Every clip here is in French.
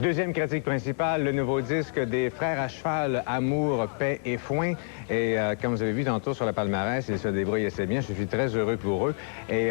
Deuxième critique principale, le nouveau disque des Frères à cheval, Amour, Paix et Foin. Et comme vous avez vu tantôt sur le palmarès, ils se débrouillent assez bien. Je suis très heureux pour eux. Et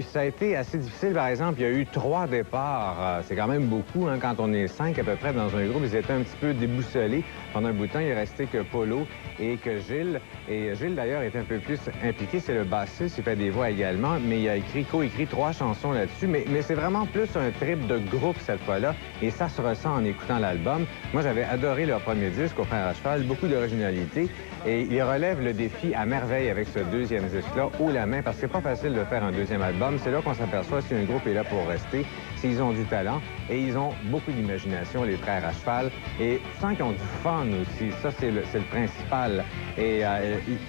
ça a été assez difficile, par exemple. Il y a eu 3 départs. C'est quand même beaucoup, hein, quand on est 5 à peu près dans un groupe. Ils étaient un petit peu déboussolés. Pendant un bout de temps, il ne restait que Polo et que Gilles. Et Gilles, d'ailleurs, est un peu plus impliqué. C'est le bassiste. Il fait des voix également. Mais il a coécrit 3 chansons là-dessus. Mais c'est vraiment plus un trip de groupe cette fois-là. Et ça se ressent en écoutant l'album. Moi, j'avais adoré leur premier disque, Aux Frères à cheval, beaucoup d'originalité. Et ils relèvent le défi à merveille avec ce deuxième disque-là, haut la main, parce que c'est pas facile de faire un deuxième album. C'est là qu'on s'aperçoit si un groupe est là pour rester, s'ils ont du talent. Et ils ont beaucoup d'imagination, les Frères à cheval. Et tu sens qu'ils ont du fun aussi. Ça, c'est le principal. Et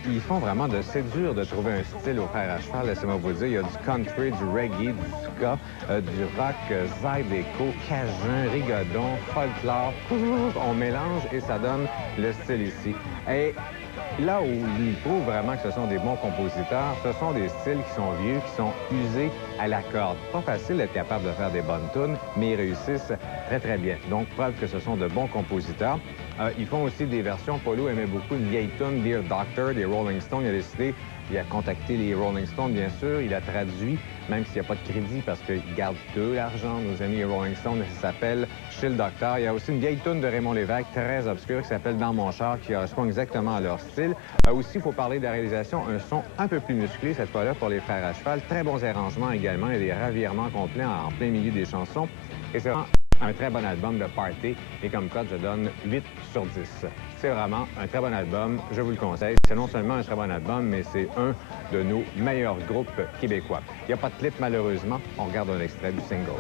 ils font vraiment c'est dur de trouver un style aux Frères à cheval, laissez-moi vous dire. Il y a du country, du reggae, du ska, du rock, zydeco, cajun, rigodon, folklore. On mélange et ça donne le style ici. Et là où ils prouvent vraiment que ce sont des bons compositeurs, ce sont des styles qui sont vieux, qui sont usés à la corde. Pas facile d'être capable de faire des bonnes tunes, mais ils réussissent très, très bien. Donc, preuve que ce sont de bons compositeurs. Ils font aussi des versions. Polo aimait beaucoup une vieille tune, Dear Doctor, des Rolling Stones. Il a contacté les Rolling Stones, bien sûr. Il a traduit, même s'il n'y a pas de crédit, parce qu'ils gardent de l'argent, nos amis les Rolling Stones. Ça s'appelle Chez le Docteur. Il y a aussi une vieille tune de Raymond Lévesque, très obscure, qui s'appelle Dans mon char, qui correspond exactement à leur style. Aussi, il faut parler de la réalisation, un son un peu plus musclé, cette fois-là, pour les Frères à cheval. Très bons arrangements également et des revirements complets en plein milieu des chansons. Et c'est vraiment un très bon album de party. Et comme cote, je donne 8 sur 10. C'est vraiment un très bon album, je vous le conseille. C'est non seulement un très bon album, mais c'est un de nos meilleurs groupes québécois. Il n'y a pas de clip, malheureusement. On regarde un extrait du single.